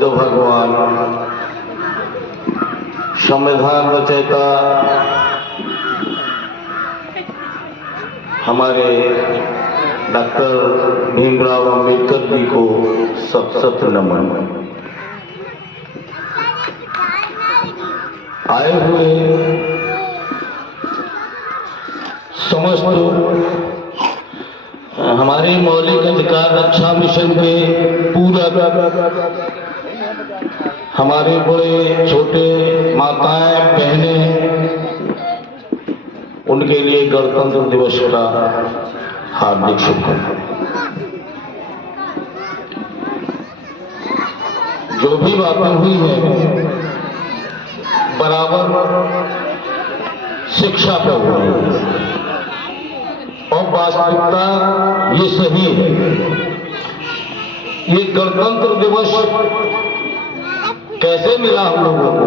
बुद्ध भगवान, संविधान रचयिता हमारे डॉक्टर भीमराव अंबेडकर जी को सत नमन। आए हुए समस्त हमारे मौलिक अधिकार रक्षा मिशन के पूरा हमारे बड़े छोटे माताएं बहनें, उनके लिए गणतंत्र दिवस का हार्दिक शुभकामनाएं। जो भी बातें हुई हैं बराबर शिक्षा पर हुई है और वास्तविकता ये सही है। ये गणतंत्र दिवस कैसे मिला हम लोगों को?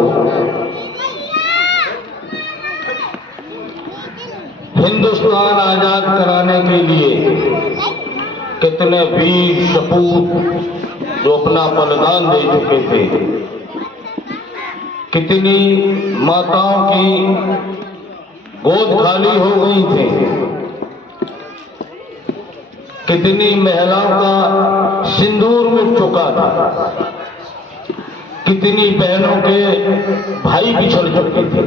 हिंदुस्तान आजाद कराने के लिए कितने वीर सपूत जो अपना बलिदान दे चुके थे, कितनी माताओं की गोद खाली हो गई थी, कितनी महिलाओं का सिंदूर मिट चुका था, कितनी बहनों के भाई बिछड़ चुके थे।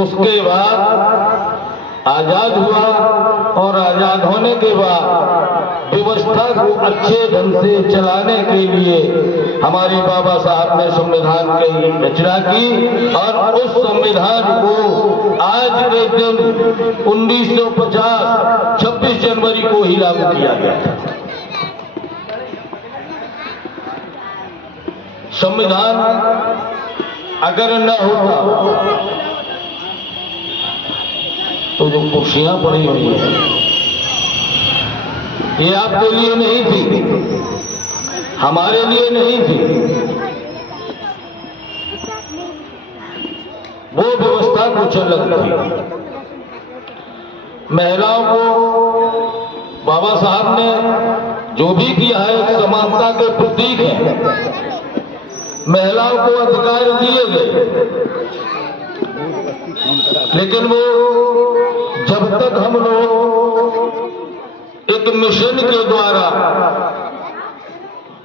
उसके बाद आजाद हुआ और आजाद होने के बाद व्यवस्था को अच्छे ढंग से चलाने के लिए हमारे बाबा साहब ने संविधान की रचना की और उस संविधान को आज के दिन 1950 26 जनवरी को ही लागू किया गया। संविधान अगर न होता तो जो कुर्सियां पड़ी हुई हैं ये आपके लिए नहीं थी, हमारे लिए नहीं थी। वो व्यवस्था कुछ अलग थी। महिलाओं को बाबा साहब ने जो भी किया है समानता के प्रतीक है। महिलाओं को अधिकार दिए गए, लेकिन वो जब तक हम लोग एक मिशन के द्वारा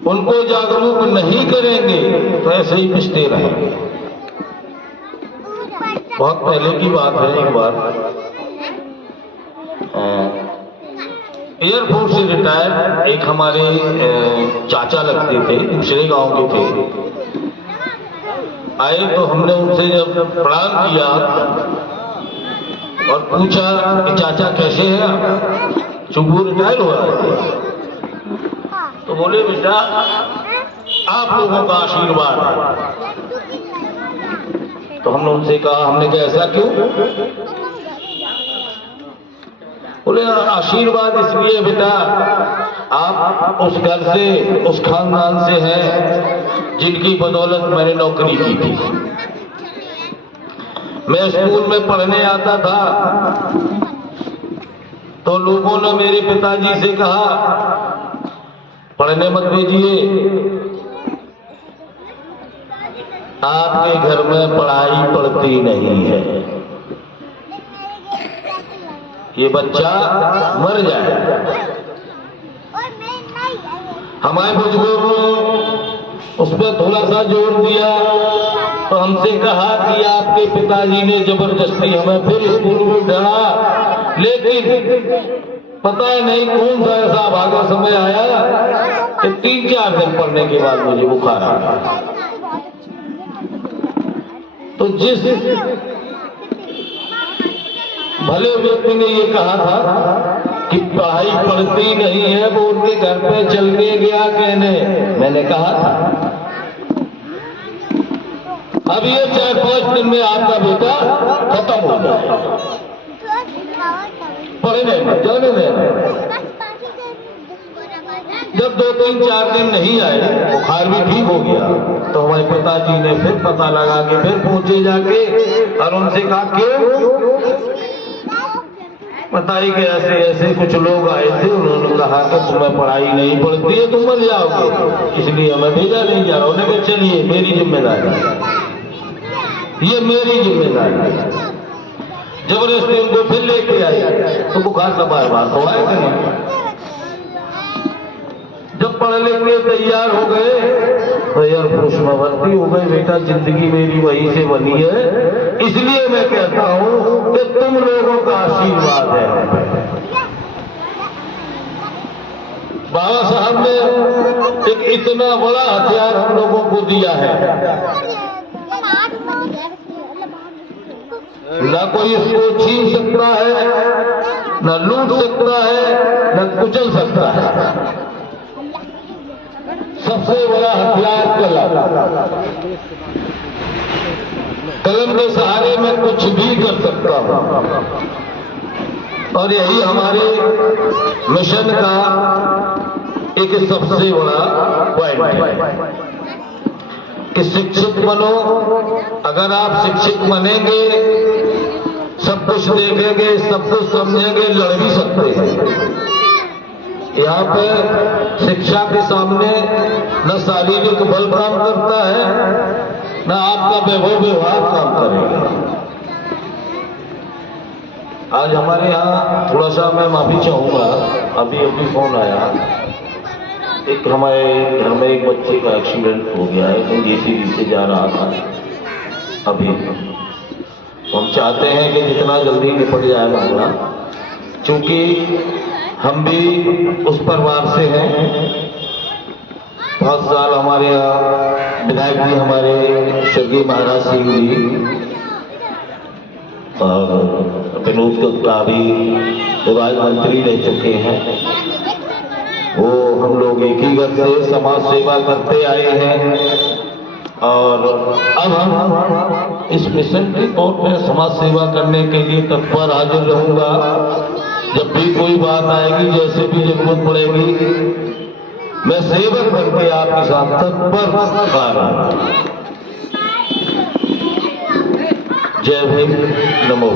उनको जागरूक नहीं करेंगे तो ऐसे ही पिछते रहेंगे। बहुत पहले की बात है, एक बार एयरफोर्स से रिटायर एक हमारे चाचा लगते थे, दूसरे गांव के थे। आए तो हमने उनसे जब प्रणाम किया और पूछा कि चाचा कैसे हैं, चुबू रिटायर हुआ है? तो बोले बेटा आप लोगों का आशीर्वाद। तो हमने उनसे कहा, हमने कहा ऐसा क्यों? बोले आशीर्वाद इसलिए बेटा आप उस घर से, उस खानदान से हैं जिनकी बदौलत मैंने नौकरी की थी। मैं स्कूल में पढ़ने आता था तो लोगों ने मेरे पिताजी से कहा पढ़ने मत भेजिए, आपके घर में पढ़ाई पढ़ती नहीं है, ये बच्चा मर जाए। हमारे बुजुर्गों ने उस पर थोड़ा सा जोर दिया तो हमसे कहा कि आपके पिताजी ने जबरदस्ती हमें फिर स्कूल में डाला, लेकिन पता नहीं कौन सा ऐसा भागा समय आया कि 3-4 दिन पढ़ने के बाद मुझे बुखार आ गया। तो जिस भले व्यक्ति ने ये कहा था कि पढ़ाई पढ़ती नहीं है, वो उनके घर पे चल के गया कहने, मैंने कहा था अब ये 4-5 दिन में आपका बेटा खत्म हो जाए, पढ़ने में जाने देना। जब 2-3-4 दिन नहीं आए, बुखार भी ठीक हो गया, तो हमारे पिताजी ने फिर पता लगा के फिर पहुंचे जाके और उनसे कहा क्यों? बताई कि ऐसे ऐसे कुछ लोग आए थे, उन्होंने कहा कि तुम्हें पढ़ाई नहीं पड़ती है, तुम मर जाओगे, इसलिए हमें भेजा नहीं जा रहा। उन्होंने कहा चलिए मेरी जिम्मेदारी, ये मेरी जिम्मेदारी। जबरदस्ती उनको फिर लेके आए तो बुखार का बार बार तो आया करें। जब पढ़ लिख के तैयार हो गए तो यार पुरुष में भर्ती हो गए, बेटा जिंदगी मेरी वही से बनी है, इसलिए मैं कहता हूं कि तुम लोगों का आशीर्वाद है। बाबा साहब ने एक इतना बड़ा हथियार हम लोगों को दिया है, ना कोई इसको छीन सकता है, ना लूट सकता है, ना कुचल सकता है। सबसे बड़ा हथियार कलम। कलम के सहारे में कुछ भी कर सकता हूं, और यही हमारे मिशन का एक सबसे बड़ा पॉइंट है कि शिक्षित बनो। अगर आप शिक्षित बनेंगे, सब कुछ देखेंगे, सब कुछ समझेंगे, लड़ भी सकते हैं। यहाँ पे शिक्षा के सामने न शारीरिक बल काम करता है, न आपका वैभव व्यवहार काम करेगा। आज हमारे यहाँ थोड़ा सा मैं माफी चाहूंगा, अभी फोन आया, एक हमारे घर में एक बच्चे का एक्सीडेंट हो गया है, तो जेसीबी से जा रहा था। अभी हम चाहते हैं कि जितना जल्दी निपट जाए मामला, क्योंकि हम भी उस परिवार से हैं। 5 साल हमारे यहाँ विधायक जी हमारे स्वर्गीय महाराज सिंह जी और विनोद गुप्ता भी राज्य मंत्री रह चुके हैं। वो हम लोग एक ही घर से समाज सेवा करते आए हैं, और अब हम इस मिशन के तौर पर समाज सेवा करने के लिए तत्पर हाजिर रहूंगा। जब भी कोई बात आएगी, जैसे भी जरूरत पड़ेगी, मैं सेवक बनके आपके साथ तत्पर खड़ा हूं। जय भीम, नमो।